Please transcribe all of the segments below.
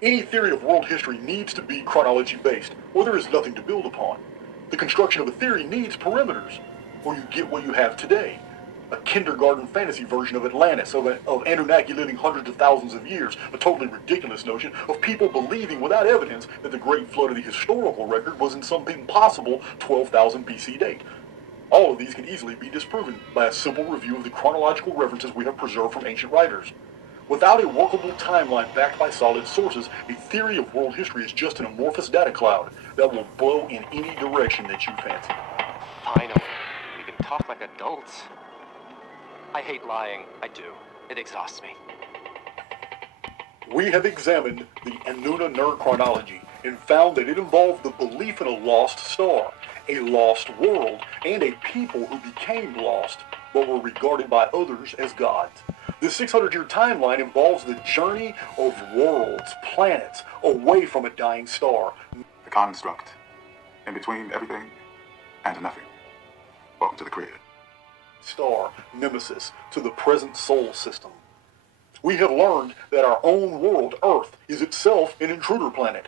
Any theory of world history needs to be chronology-based, or there is nothing to build upon. The construction of a theory needs perimeters, or you get what you have today. A kindergarten fantasy version of Atlantis, of Anunnaki living hundreds of thousands of years, a totally ridiculous notion of people believing without evidence that the Great Flood of the historical record was in some impossible 12,000 BC date. All of these can easily be disproven by a simple review of the chronological references we have preserved from ancient writers. Without a workable timeline backed by solid sources, a theory of world history is just an amorphous data cloud that will blow in any direction that you fancy. Finally, we can talk like adults. I hate lying. I do. It exhausts me. We have examined the Anunna chronology and found that it involved the belief in a lost star, a lost world, and a people who became lost, but were regarded by others as gods. This 600-year timeline involves the journey of worlds, planets, away from a dying star. The construct, in between everything and nothing. Welcome to the Creator. Star, Nemesis, to the present Sol system. We have learned that our own world, Earth, is itself an intruder planet.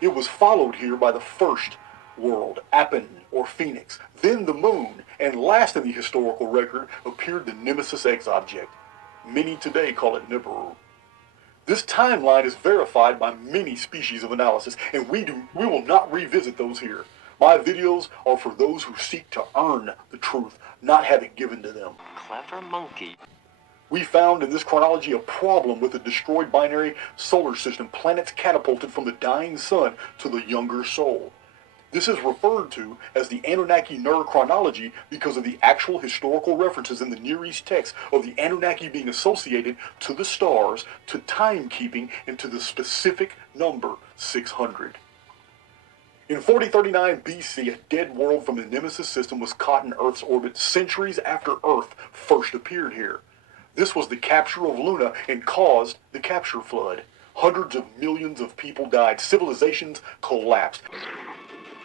It was followed here by the first world, Apen, or Phoenix, then the Moon, and last in the historical record appeared the Nemesis X object. Many today call it Nibiru. This timeline is verified by many species of analysis, and we will not revisit those here. My videos are for those who seek to earn the truth, not have it given to them. Clever monkey. We found in this chronology a problem with the destroyed binary solar system, planets catapulted from the dying sun to the younger Sol. This is referred to as the Anunnaki chronology because of the actual historical references in the Near East texts of the Anunnaki being associated to the stars, to timekeeping, and to the specific number 600. In 4039 BC, a dead world from the Nemesis system was caught in Earth's orbit centuries after Earth first appeared here. This was the capture of Luna and caused the capture flood. Hundreds of millions of people died. Civilizations collapsed.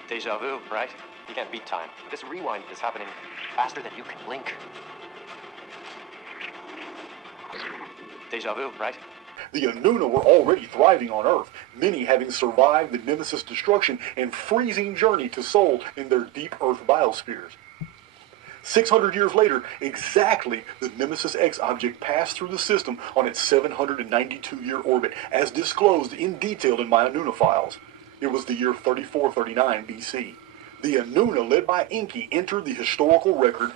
Deja vu, right? You can't beat time. This rewind is happening faster than you can blink. Deja vu, right? The Anunna were already thriving on Earth, many having survived the Nemesis destruction and freezing journey to Sol in their deep Earth biospheres. 600 years later, exactly, the Nemesis X object passed through the system on its 792-year orbit, as disclosed in detail in my Anunna files. It was the year 3439 BC. The Anunna, led by Enki, entered the historical record,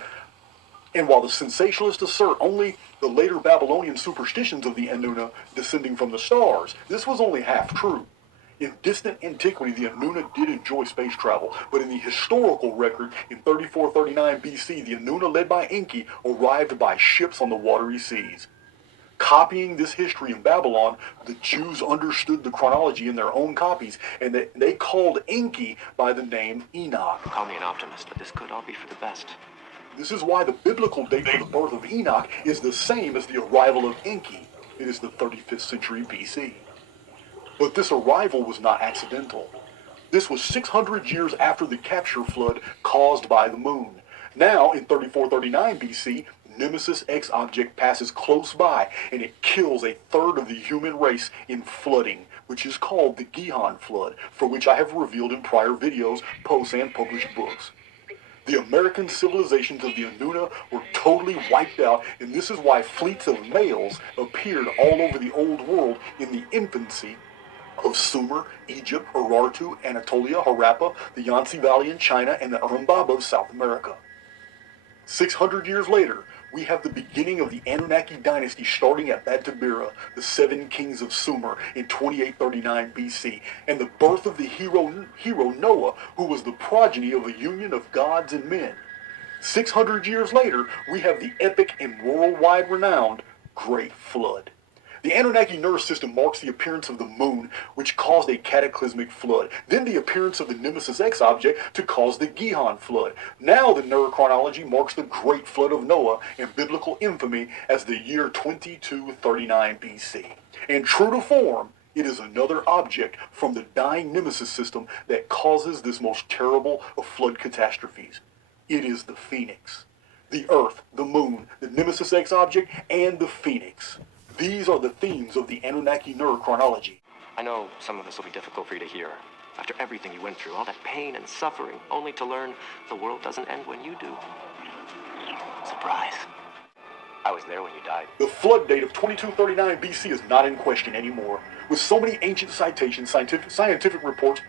and while the sensationalists assert only the later Babylonian superstitions of the Anunna descending from the stars, this was only half true. In distant antiquity, the Anunna did enjoy space travel, but in the historical record, in 3439 BC, the Anunna, led by Enki, arrived by ships on the watery seas. Copying this history in Babylon, the Jews understood the chronology in their own copies, and they called Enki by the name Enoch. Call me an optimist, but this could all be for the best. This is why the biblical date for the birth of Enoch is the same as the arrival of Enki. It is the 35th century BC. But this arrival was not accidental. This was 600 years after the capture flood caused by the moon. Now, in 3439 BC, Nemesis X object passes close by, and it kills a third of the human race in flooding, which is called the Gihon flood, for which I have revealed in prior videos, posts, and published books. The American civilizations of the Anunna were totally wiped out, and this is why fleets of males appeared all over the old world in the infancy of Sumer, Egypt, Urartu, Anatolia, Harappa, the Yangtze Valley in China, and the Urubamba of South America. 600 years later, we have the beginning of the Anunnaki dynasty starting at Bad Tabira, the 7 kings of Sumer, in 2839 BC, and the birth of the hero Noah, who was the progeny of a union of gods and men. 600 years later, we have the epic and worldwide renowned Great Flood. The Anunnaki system marks the appearance of the moon, which caused a cataclysmic flood. Then the appearance of the Nemesis X object to cause the Gihon flood. Now the chronology marks the Great Flood of Noah in biblical infamy as the year 2239 BC. And true to form, it is another object from the dying Nemesis system that causes this most terrible of flood catastrophes. It is the Phoenix. The Earth, the Moon, the Nemesis X object, and the Phoenix. These are the themes of the Anunnaki chronology. I know some of this will be difficult for you to hear. After everything you went through, all that pain and suffering, only to learn the world doesn't end when you do. Surprise. I was there when you died. The flood date of 2239 BC is not in question anymore. With so many ancient citations, scientific reports,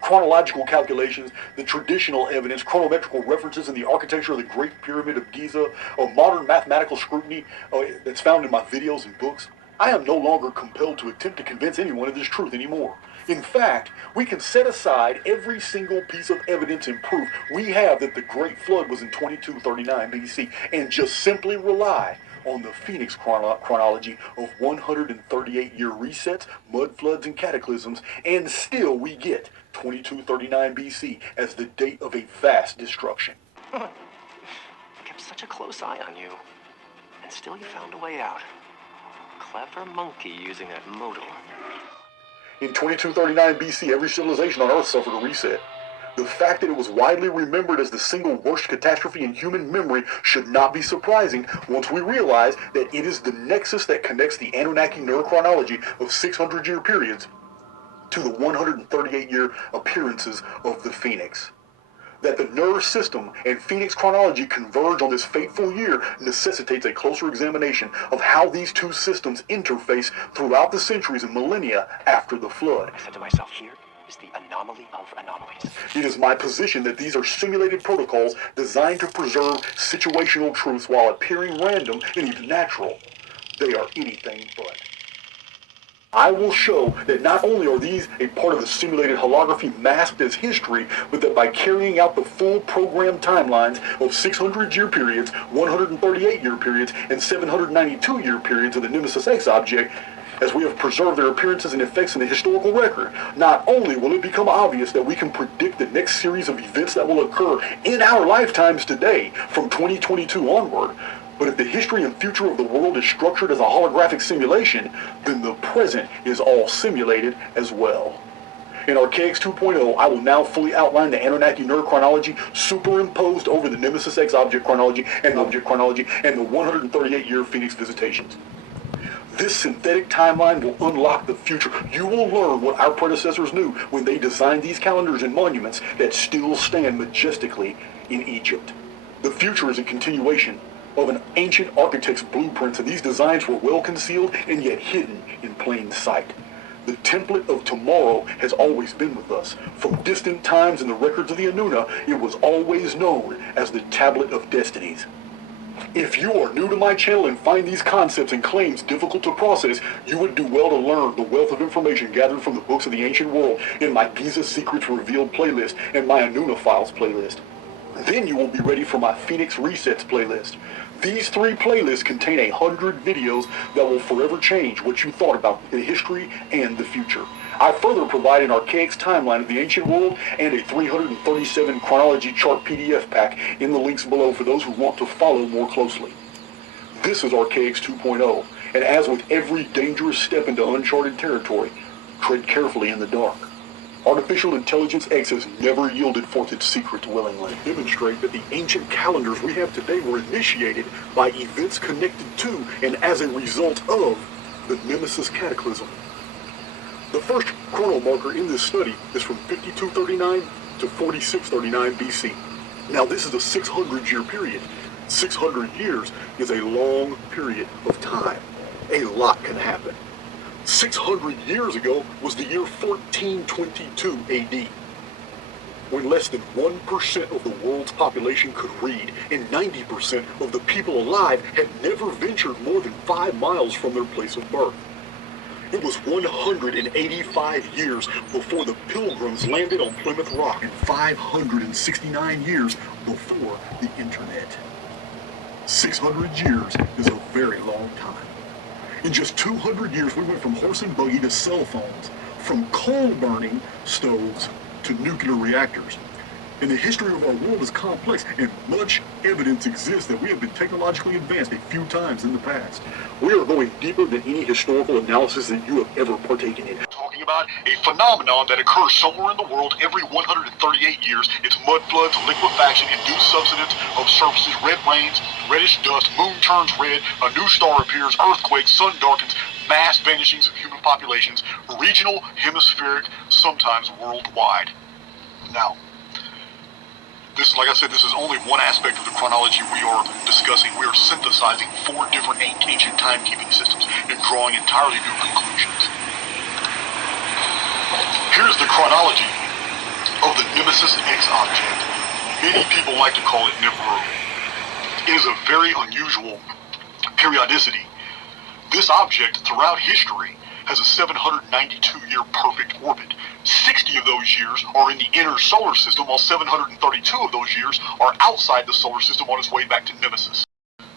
chronological calculations, the traditional evidence, chronometrical references in the architecture of the Great Pyramid of Giza, or modern mathematical scrutiny that's found in my videos and books, I am no longer compelled to attempt to convince anyone of this truth anymore. In fact, we can set aside every single piece of evidence and proof we have that the Great Flood was in 2239 BC and just simply rely on the Phoenix chronology of 138-year resets, mud floods, and cataclysms, and still we get 2239 BC as the date of a vast destruction. I kept such a close eye on you, and still you found a way out. Clever monkey using that modal. In 2239 BC, every civilization on Earth suffered a reset. The fact that it was widely remembered as the single worst catastrophe in human memory should not be surprising once we realize that it is the nexus that connects the Anunnaki neurochronology of 600-year periods to the 138-year appearances of the Phoenix. That the Ner system and Phoenix chronology converge on this fateful year necessitates a closer examination of how these two systems interface throughout the centuries and millennia after the flood. I said to myself, here is the anomaly of anomalies. It is my position that these are simulated protocols designed to preserve situational truths while appearing random and even natural. They are anything but. I will show that not only are these a part of the simulated holography masked as history, but that by carrying out the full program timelines of 600-year periods, 138-year periods, and 792-year periods of the Nemesis X object, as we have preserved their appearances and effects in the historical record, not only will it become obvious that we can predict the next series of events that will occur in our lifetimes today, from 2022 onward, but if the history and future of the world is structured as a holographic simulation, then the present is all simulated as well. In Archaics 2.0, I will now fully outline the Anunnaki Ner chronology superimposed over the Nemesis X object chronology and the 138-year Phoenix visitations. This synthetic timeline will unlock the future. You will learn what our predecessors knew when they designed these calendars and monuments that still stand majestically in Egypt. The future is a continuation of an ancient architect's blueprints, and these designs were well concealed and yet hidden in plain sight. The template of tomorrow has always been with us. From distant times in the records of the Anuna, it was always known as the Tablet of Destinies. If you are new to my channel and find these concepts and claims difficult to process, you would do well to learn the wealth of information gathered from the books of the ancient world in my Giza Secrets Revealed playlist and my Anuna Files playlist. Then you will be ready for my Phoenix Resets playlist. These three playlists contain 100 videos that will forever change what you thought about the history and the future. I further provide an Archaics timeline of the ancient world and a 337 chronology chart PDF pack in the links below for those who want to follow more closely. This is Archaics 2.0, and as with every dangerous step into uncharted territory, tread carefully in the dark. Artificial Intelligence X has never yielded forth its secrets willingly. Demonstrate that the ancient calendars we have today were initiated by events connected to and as a result of the Nemesis Cataclysm. The first chrono marker in this study is from 5239 to 4639 BC. Now this is a 600-year period. 600 years is a long period of time. A lot can happen. 600 years ago was the year 1422 AD, when less than 1% of the world's population could read, and 90% of the people alive had never ventured more than 5 miles from their place of birth. It was 185 years before the Pilgrims landed on Plymouth Rock, and 569 years before the internet. 600 years is a very long time. In just 200 years, we went from horse and buggy to cell phones, from coal-burning stoves to nuclear reactors. And the history of our world is complex, and much evidence exists that we have been technologically advanced a few times in the past. We are going deeper than any historical analysis that you have ever partaken in. Talking about a phenomenon that occurs somewhere in the world every 138 years. It's mud floods, liquefaction, induced subsidence of surfaces, red rains, reddish dust, moon turns red, a new star appears, earthquakes, sun darkens, mass vanishings of human populations, regional, hemispheric, sometimes worldwide. Now, this, like I said, this is only one aspect of the chronology we are discussing. We are synthesizing 4 different ancient timekeeping systems and drawing entirely new conclusions. Here's the chronology of the Nemesis X object. Many people like to call it Nibiru. It is a very unusual periodicity. This object, throughout history, has a 792-year perfect orbit. 60 of those years are in the inner solar system, while 732 of those years are outside the solar system on its way back to Nemesis.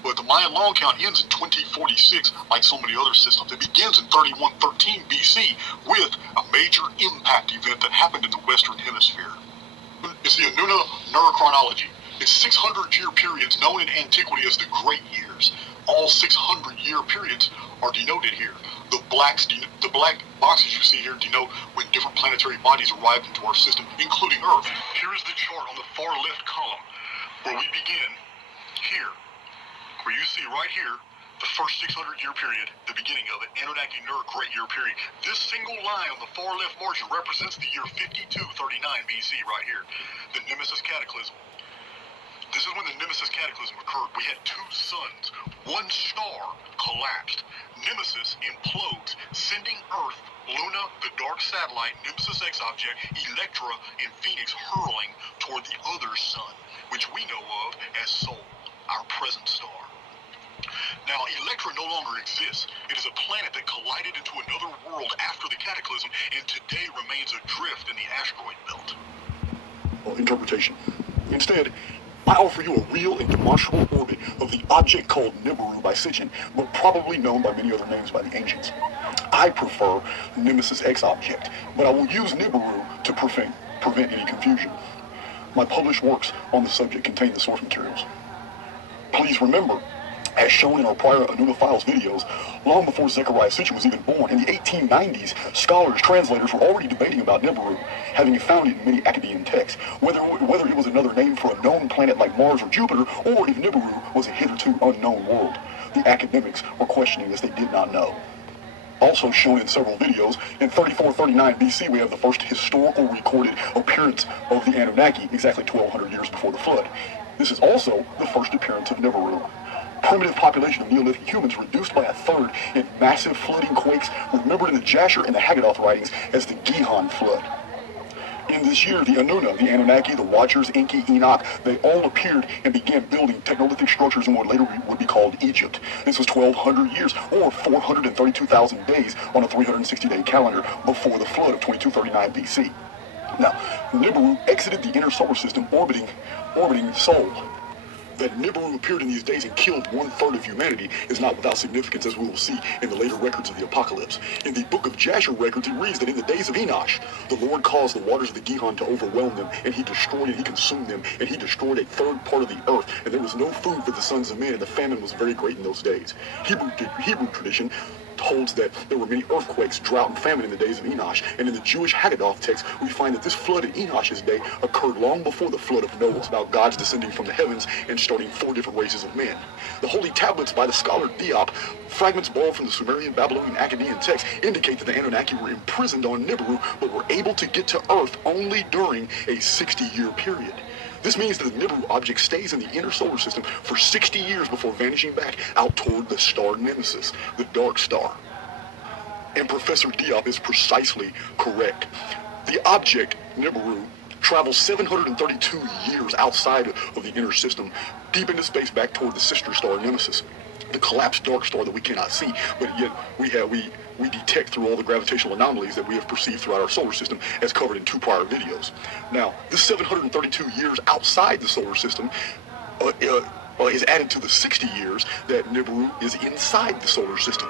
But the Mayan long count ends in 2046, like so many other systems. It begins in 3113 BC with a major impact event that happened in the Western Hemisphere. It's the Anuna neurochronology. It's 600-year periods known in antiquity as the Great Years. All 600-year periods are denoted here. The black boxes you see here denote when different planetary bodies arrived into our system, including Earth. Here's the chart on the far left column, where we begin here, where you see right here, the first 600-year period, the beginning of it, Anunnaki Ner Great Year period. This single line on the far left margin represents the year 5239 BC right here, the Nemesis Cataclysm. This is when the Nemesis Cataclysm occurred. We had 2 suns. One star collapsed. Nemesis implodes, sending Earth, Luna, the dark satellite, Nemesis X object, Electra, and Phoenix hurling toward the other sun, which we know of as Sol, our present star. Now, Electra no longer exists. It is a planet that collided into another world after the cataclysm and today remains adrift in the asteroid belt. Interpretation. Instead, I offer you a real and demonstrable orbit of the object called Nibiru by Sitchin, but probably known by many other names by the ancients. I prefer Nemesis X object, but I will use Nibiru to prevent any confusion. My published works on the subject contain the source materials. Please remember, as shown in our prior Anuna Files videos, long before Zechariah Sitchin was even born, in the 1890s, scholars, translators were already debating about Nibiru, having found it in many Akkadian texts, whether it was another name for a known planet like Mars or Jupiter, or if Nibiru was a hitherto unknown world. The academics were questioning as they did not know. Also shown in several videos, in 3439 BC we have the first historical recorded appearance of the Anunnaki, exactly 1200 years before the flood. This is also the first appearance of Nibiru. Primitive population of Neolithic humans reduced by a third in massive flooding quakes remembered in the Jasher and the Haggadah writings as the Gihon flood. In this year, the Anuna, the Anunnaki, the Watchers, Enki, Enoch, they all appeared and began building Technolithic structures in what later would be called Egypt. This was 1,200 years, or 432,000 days on a 360-day calendar before the flood of 2239 BC. Now, Nibiru exited the inner solar system orbiting Sol. That Nibiru appeared in these days and killed 1/3 of humanity is not without significance, as we will see in the later records of the apocalypse. In the book of Jasher records, it reads that in the days of Enosh, the Lord caused the waters of the Gihon to overwhelm them, and he destroyed and he consumed them, and he destroyed a third part of the earth, and there was no food for the sons of men, and the famine was very great in those days. Hebrew tradition holds that there were many earthquakes, drought, and famine in the days of Enosh, and in the Jewish Haggadah text, we find that this flood in Enosh's day occurred long before the flood of Noah, about God's descending from the heavens and starting 4 different races of men. The holy tablets by the scholar Diop, fragments borrowed from the Sumerian, Babylonian, Akkadian texts, indicate that the Anunnaki were imprisoned on Nibiru, but were able to get to Earth only during a 60-year period. This means that the Nibiru object stays in the inner solar system for 60 years before vanishing back out toward the star Nemesis, the dark star. And Professor Diop is precisely correct. The object, Nibiru, travels 732 years outside of the inner system, deep into space back toward the sister star Nemesis, the collapsed dark star that we cannot see, but yet we detect through all the gravitational anomalies that we have perceived throughout our solar system, as covered in 2 prior videos. Now, this 732 years outside the solar system is added to the 60 years that Nibiru is inside the solar system.